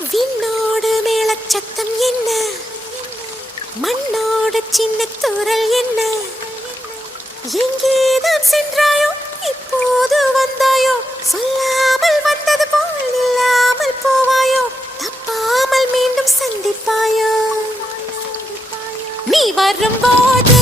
விண்ணோடு மேளச்சத்தம் என்ன, மண்ணோடு சின்ன தூரல் என்ன, எங்கேதான் சென்றாயோ இப்போது வந்தாயோ, சொல்லாமல் வந்தது போல் இல்லாமல் போவாயோ, தப்பாமல் மீண்டும் சந்திப்பாயோ, நீ வரும்போது